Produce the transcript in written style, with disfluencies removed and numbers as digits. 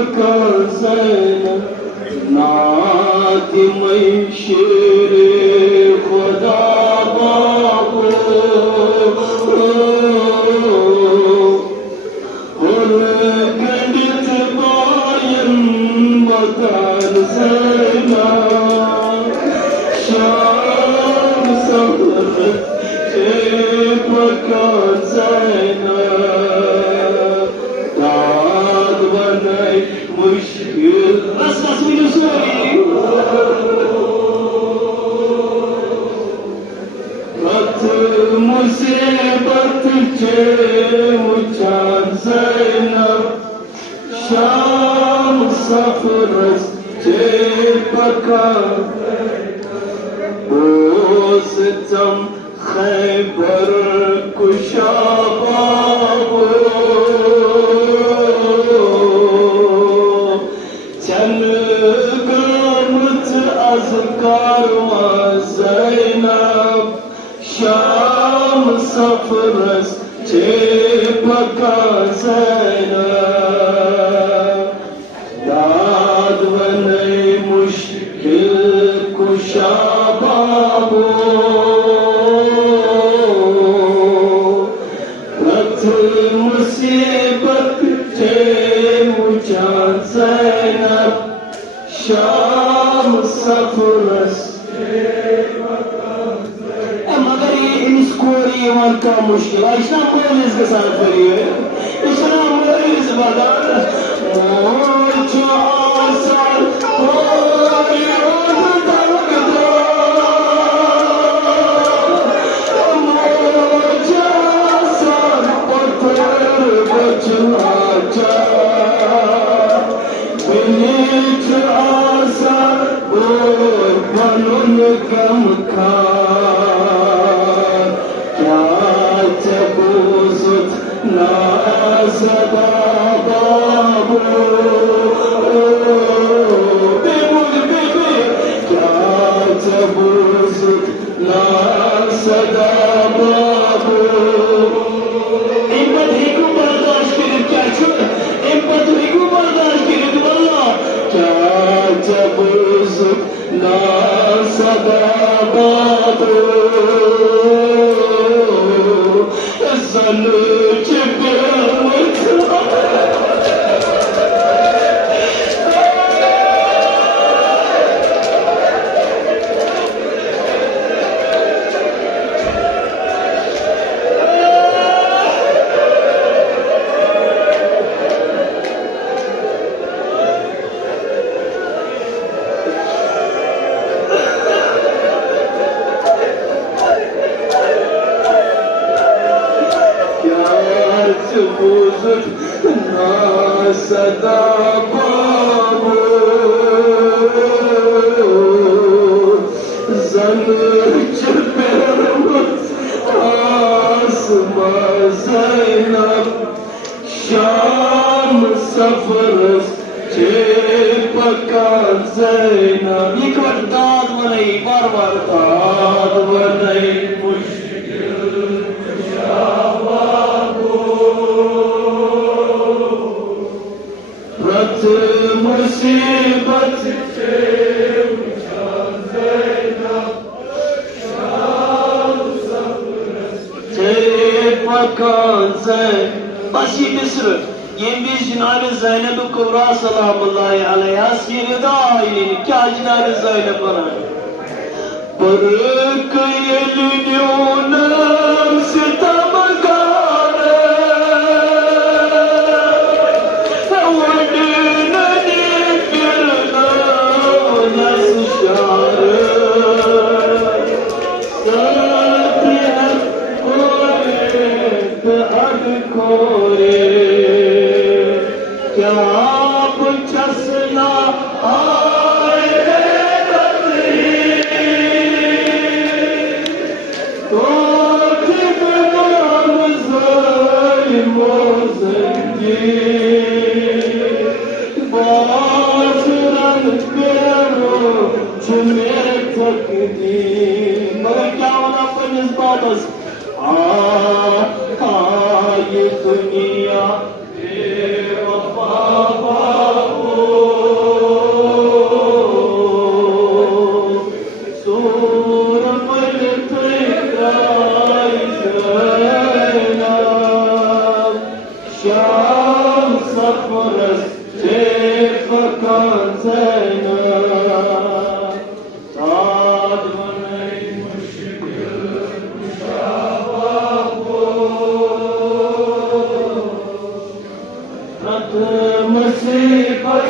पका ज़ैनब नाती मैं शेरे खुदा बाबो हुल गंडित बायन मकान ज़ैनब शाम सफर के पका ज़ैनब दाद बनाई मुश्किल बस मुसीबत चे मुचान ज़ैनब शाम सफरस चे पका ओ सितम खैबर कुशाबाबो चल गामत अज कारवां ज़ैनब शाम सफरस चे पका ज़ैनब दाद बने मुश्किल कुशा बाबो रथ मुसीबत चे मुझा ज़ैनब शाम सफरस का मुश्किल इतना मोलिस के साथ करिए इतना मोलिस बदल मुझे आसान कोई दर्द दो मुझे आसान पत्थर बचना जा बिनीच आसान और बनून कम खा सदा बाबू क्या जबूस ना सदा बाबू इम्पत ही को बर्दाश्त करें क्या छुट इम्पत ही को बर्दाश्त करें तुम्हारा क्या जबूस ना सदा बाबू सन सदा बाबू जन आसमां ज़ैनब शाम सफरस चे पका ज़ैनब ये कब दाद बनाई बार बार दाद बनाई मुश्किल मुसीबत चे पका ज़ैनब बस ये मिस्र ये भी जनाब ज़ैनब कुबरा सलामुल्लाह अलैहा सीरदा क्या जनाब ज़ैनब बना पर कयलून सितम क्या चसना आए तो मगर क्या होना पर ये दुनिया बेवफा فرس شفقان زينا صاد وني مشكل مشابه رد مصيبة